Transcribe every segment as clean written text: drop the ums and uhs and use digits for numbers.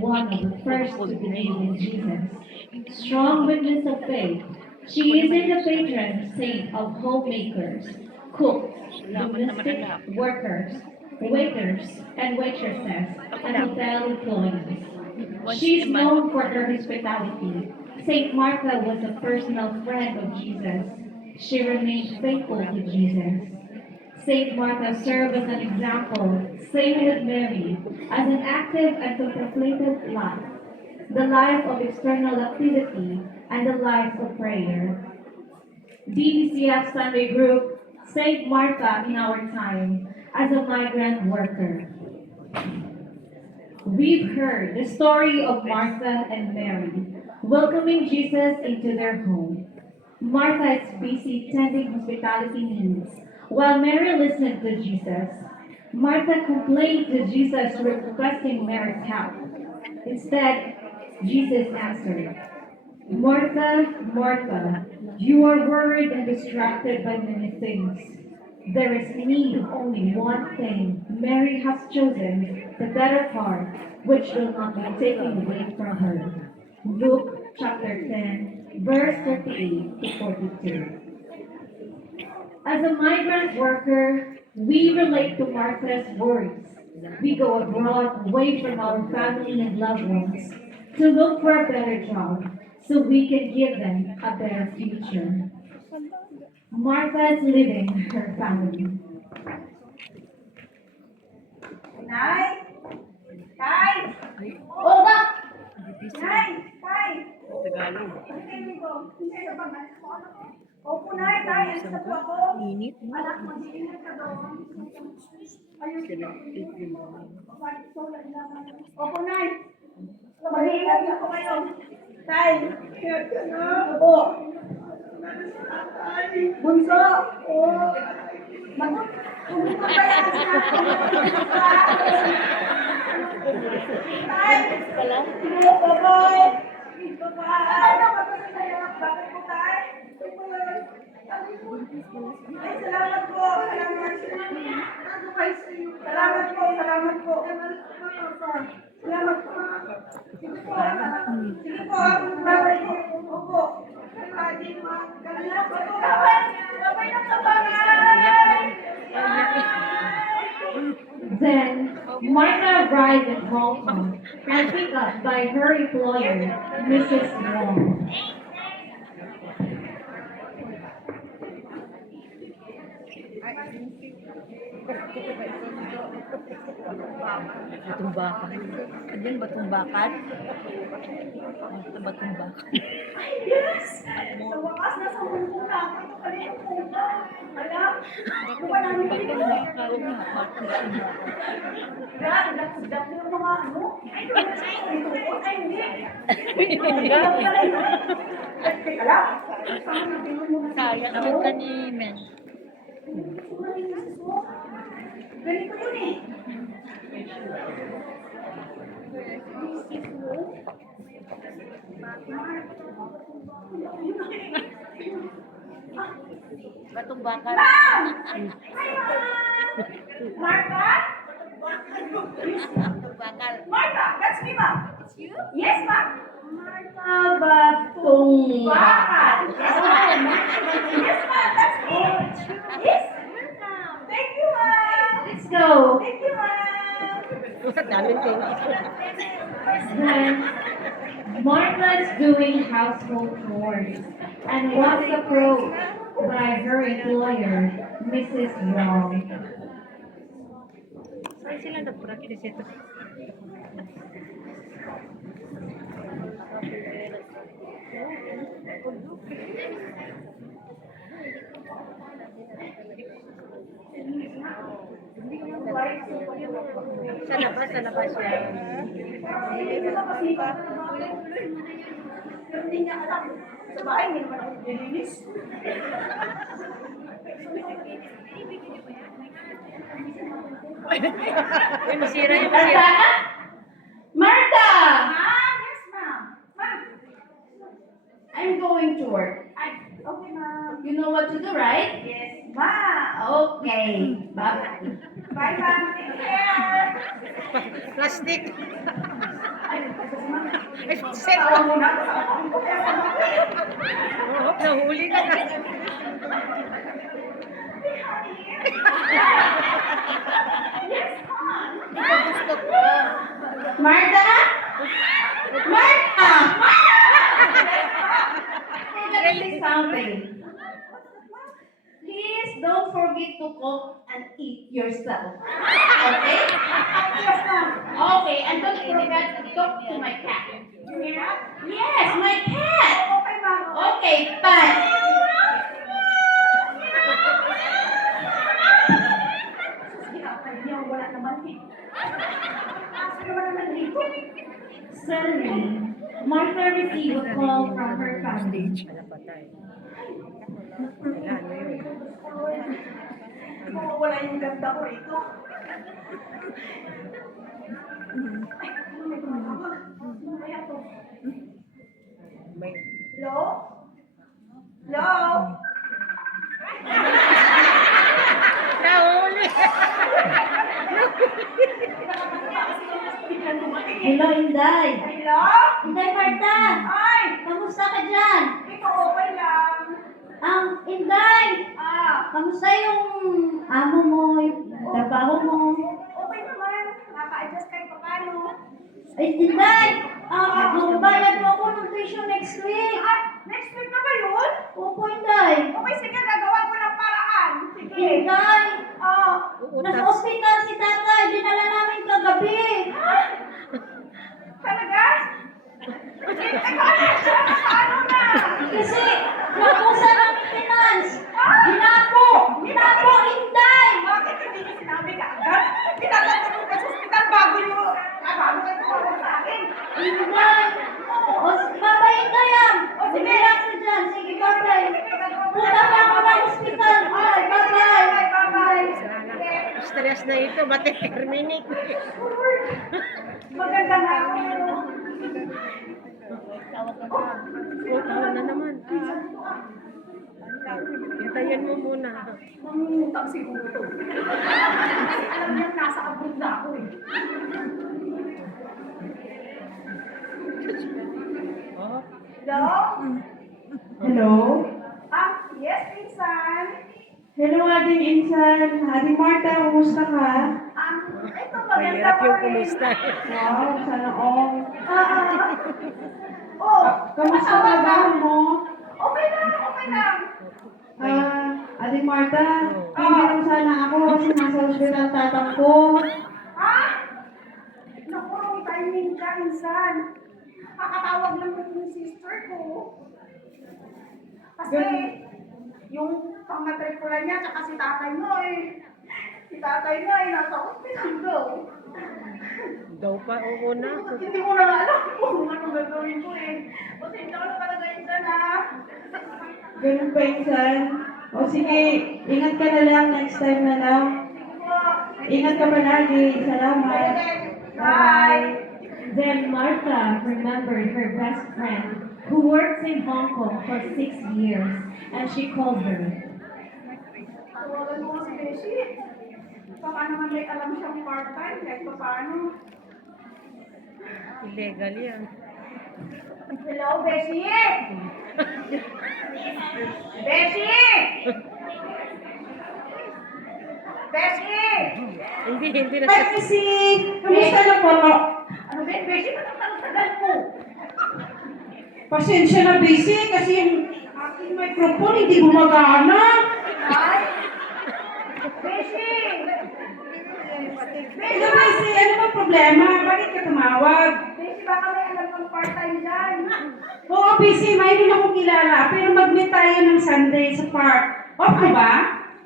one of the first to believe in Jesus. Strong witness of faith, she is in the patron saint of homemakers, cooks, domestic workers, waiters and waitresses, and hotel employees. She is known for her hospitality. Saint Martha was a personal friend of Jesus. She remained faithful to Jesus. Saint Martha served as an example, same with Mary, as an active and contemplative life, the life of external activity and the life of prayer. DBCF Sunday Group, Saint Martha in our time as a migrant worker. We've heard the story of Martha and Mary welcoming Jesus into their home. Martha is busy tending hospitality needs, while Mary listened to Jesus. Martha complained to Jesus requesting Mary's help. Instead, Jesus answered, Martha, Martha, you are worried and distracted by many things. There is need of only one thing. Mary has chosen the better part, which will not be taken away from her. Luke chapter 10, verse 38 to 42. As a migrant worker, we relate to Martha's words. We go abroad away from our family and loved ones to look for a better job so we can give them a better future. Martha is leaving her family. Nay! Tay! Oh, bak! Nay! Tay! Tagalog. Opo, Nay! Tay! Alis na po ako! Init mo. Anak, mag-iingat ka doon. Ayun. Opo, Nay! Mag-iingat na po kayo. Tay! Opo! Bunso! Oo! Pumunta pa yan sa Tay! Sige po po! Ay, napapasalamat. Bakit po, Tay? Ay, salamat po. Salamat. Salamat po. Salamat po. Salamat po. Sige po. Sige po. Babay po. Opo. Salamat po. Babay na kabangan. Then, Martha arrived at Halton and picked up by her employer, Mrs. Wong. Batumbakan. Ano yan, batumbakan? Batumbakan. Ay, yes! Sa wakas, nasa mundo na ako. Ito pala yung puta. Alam? Ano ba namin pinag-alala? Dap yung mga ano? Ay, ito. Ay, hindi. Ay, teka lang. Kaya naman ka ni Men. Ganito yun eh. Batumbakan. Ma'am! Hi, Ma'am! Martha? Batumbakan. Martha, that's me, Ma'am. It's you? Yes, Ma'am. Martha Batungbakan. Yes, Ma'am. Yes, Ma'am, that's me. Yes. Thank you, Ma'am. Let's go. Thank you, Ma'am. Daming thank you. Then, Martha's doing household chores and was approached by her employer, Mrs. Wong. Saan sila nag-practice ito? Sa labas yan. Pero hindi niya alam. Sa bahay, hindi naman ako nililinis. Uy, masira yung masira. Martha! Ma'am, yes, ma'am. Ma'am. I'm going to work. Okay, ma'am. You know what to do, right? Yes, ma'am. Okay. Bye. Bye, ma'am. Take care. Plastic. Ay, Tawa mo na. Oo, nahuli ka na. Gusto ko. Martha? Martha! Really something. Please don't forget to cook and eat yourself. Okay? Yes, ma'am. Okay, and don't forget to talk to my cat. Yeah? Yes, my cat. Okay, ma'am. Okay, bye. Kaya wala naman eh. Asa naman naman dito? Suddenly, Martha received a call from her family. Wala pa tayo. Wala, ano yun? Wala yung ganda ko rito. Ay, may tumawag. Ano kaya to? May... Hello? Hello? Nahuli! Hello, Inday. Hello? Inday Martha, Ay! kamusta ka dyan? Ito okay lang. Inday, Ah, kamusta yung amo mo, yung trabaho mo? okay naman. Nakaka-adjust kahit paano. Ay, Inday, magbayad mo ako ng tuition next week. Ah, next week na ba yun? Opo, Inday. Okay, sige, gagawa ko ng paraan. Sige. Inday, Ah, nasa ospital si tatay, dinala namin kagabi. talaga? Eh, paano na? Kasi, nakusa ng finance. Ginapo, Inday. Bakit hindi niyo sinabi ka agad? Pinatapos ko sa ospital bago niyo, bago kayo tumawag sa akin. Inday. Babay, Inday, O, sige. Relax ka dyan. Sige, babay. Punta pa ako ng ospital. Bye, bye. Bye-bye. Stress na ito, ba't terminate? Maganda na ako. O, tawag na naman. Hintayin mo muna. Mangungutang siguro to. Kasi alam niya nasa abroad na ako eh. Oh, Hello? Hello? Yes, Pinsan. Hello, Ading Insan. Ading Marta, kumusta ka? Ito maganda mahirap pa yung rin. kumusta. Wow, sana all. Oh, Kamusta ka ba mo? okay lang, okay lang. Ading Marta, hindi lang sana ako kasi nasa hospital tatang ko. Ha? Naku, wrong timing ka, Pinsan. Kakatawag lang yung sister ko. Kasi, yung pangatrikula niya, tsaka si tatay mo eh. Si tatay nga eh, nasa hospital daw. Daw pa, oo na. Hindi ko na nga alam kung anong gagawin ko eh. Pasensya ka na talaga, Insan ha. Ganun pa, Insan. O sige, ingat ka na lang next time na lang. Ingat ka palagi. Salamat. Bye! Then Martha remembered her best friend who works in Hong Kong for 6 years, and she called her. Tawagan mo si Beshi. Baka naman may alam siyang part-time, kahit pa paano. Illegal yan. Hello, Beshi! Beshi! Beshi! Hindi na Hi, Missy! Kamusta na po? Ano ba, Beshi? Ba't ang tagal mo? Pasensya na, busy kasi yung aking microphone hindi gumagana. Ay! Beshi! Hello, Missy! Ano ba problema? Bakit ka tumawag? Beshi, baka may alam kang part-time dyan. Oo, busy. Mayroon akong kilala. Pero mag-meet tayo ng Sunday sa park. Off ka ba?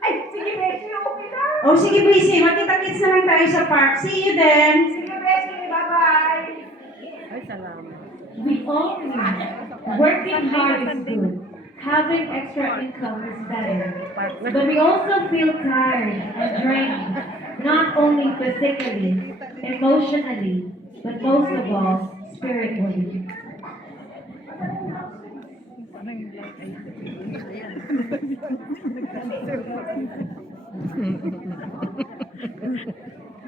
Ay, sige, Beshi, okay na. O sige, busy. Magkita-kits na lang tayo sa park. See you then. Sige, Beshi, bye-bye. Ay, salamat. We all know working hard is good. Having extra income is better. But we also feel tired and drained, not only physically, emotionally, but most of all, spiritually.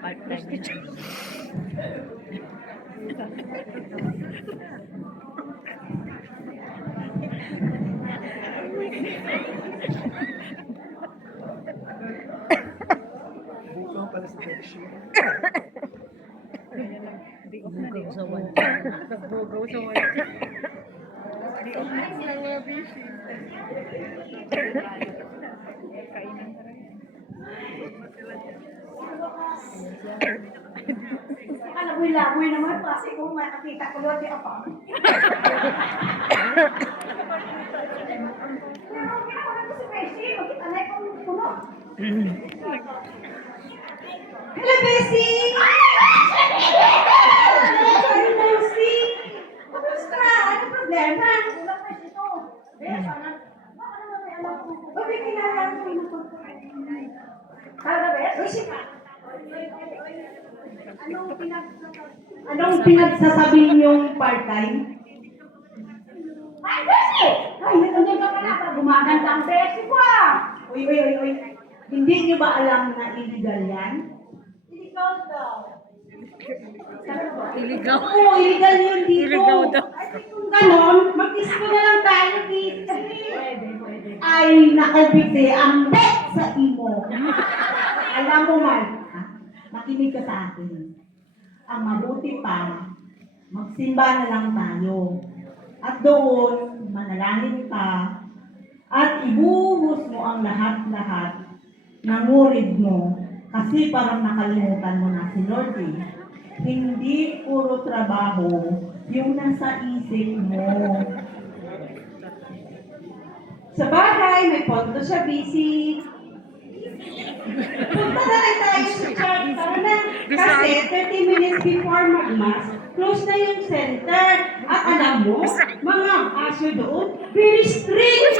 Part-time. Nagbugaw sa wala. Nagbugaw sa wala. Di off lang mga bishi. Kainin ka rin. Laboy-laboy naman kasi kung makakita ko doon di apa. Pero ginawa ko si Messi, makita na ikong puno. Hello, Messi! Hello, Messi! Kamusta? Ano problema? Wala pa ito. Baka naman may alam ko. Bakit kilala ko yung napagkain? Talaga, Bes? Anong pinagsasabi niyong part-time? Ay, Bessie! Ay, nandiyan ka pala. Gumaganda ang Bessie ko ah! Uy. Hindi niyo ba alam na illegal yan? Illegal daw. Iligaw. Oo, illegal yun dito. Iligaw daw. Ay, kung ganon, mag-ispo na lang tayo dito. Ay, nakabigti ang bet sa imo. Alam mo, Marta, makinig ka sa akin. Ang mabuti pa, magsimba na lang tayo. At doon, manalangin ka, at ibuhos mo ang lahat-lahat ng murid mo. Kasi parang nakalimutan mo na si Lord eh. Hindi puro trabaho yung nasa isip mo. Sa bahay, may ponto sa busy. Punta na lang tayo sa church. Tara na. Kasi 30 minutes before mag-mass, close na yung center. At alam mo, mga aso doon, very strict.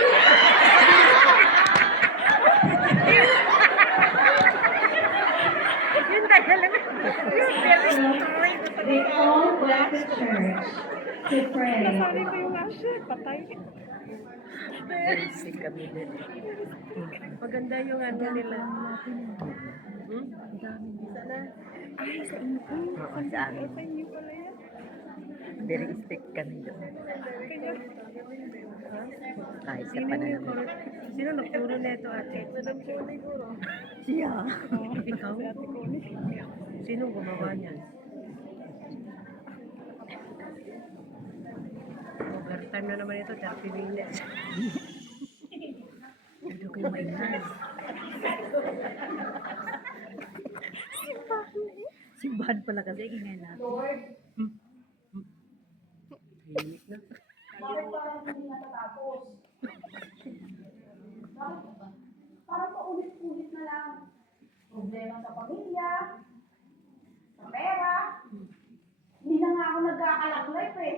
Yun dahil. Very strict. They all went to church to pray. Nasali ko yung aso. Patay. Basic kami din. Maganda yung ano nila. Ang dami nila. Ay, sa inyo. Sa amin. Sa inyo pala yan. Very strict kami doon. Kahit sa pananamit. Sino nagturo na ito, ate? Madam Connie ko. Siya. Ikaw? Sino gumawa niyan? Overtime na naman ito, 30 minutes. Ito kayo maingat. Simbahan pala kasi, ingay natin. Lord, Himik na. bakit parang hindi natatapos? Bakit? Parang paulit-ulit na lang. Problema sa pamilya, sa pera. Hindi na nga ako nagkakalaklip eh.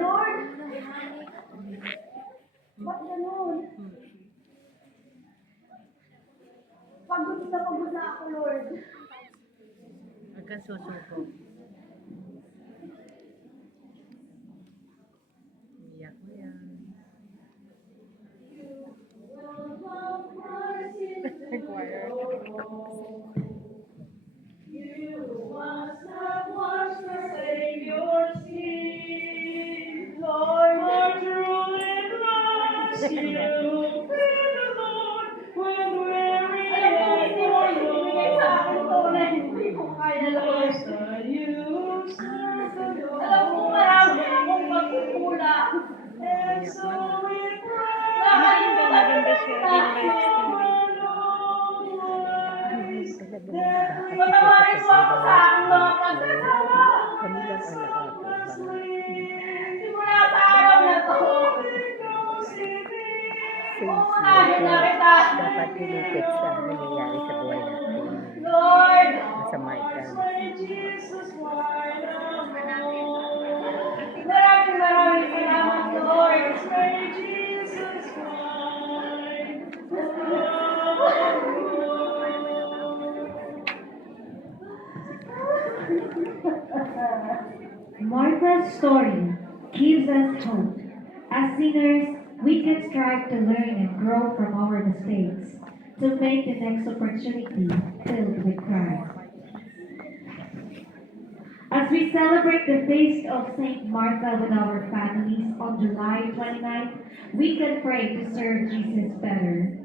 Lord! Ba't ganun? Pagod na ako, Lord. Huwag kang susuko. Iyak mo yan. Alam mo, marami akong magkukulang. Maganda siya. Matawarin mo ako sa aking mga pagkasama. Kami lang ang nakakabang. Simula sa araw na to. Uunahin na kita. Dapat tinikit sa nangyayari sa buhay natin. Lord. Masama ito. Maraming salamat, Lord. Martha's story gives us hope. As sinners, we can strive to learn and grow from our mistakes to make the next opportunity filled with Christ. As we celebrate the feast of Saint Martha with our families on July 29th, we can pray to serve Jesus better.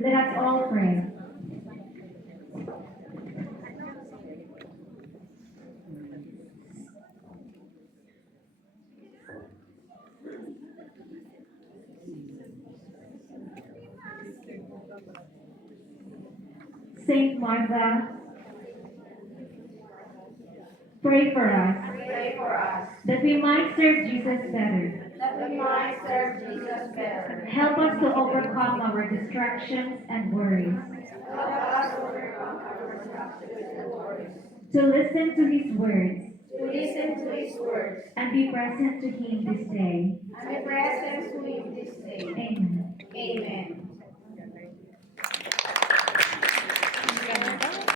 Let us all pray. Saint Martha, pray for us Pray for us, that we might serve Jesus better. that we might serve Jesus better. Help us to overcome our distractions and worries, Help us overcome our distractions and worries, to listen to His words, to listen to His words, and be present to Him this day. and be present to Him this day. Amen. Amen.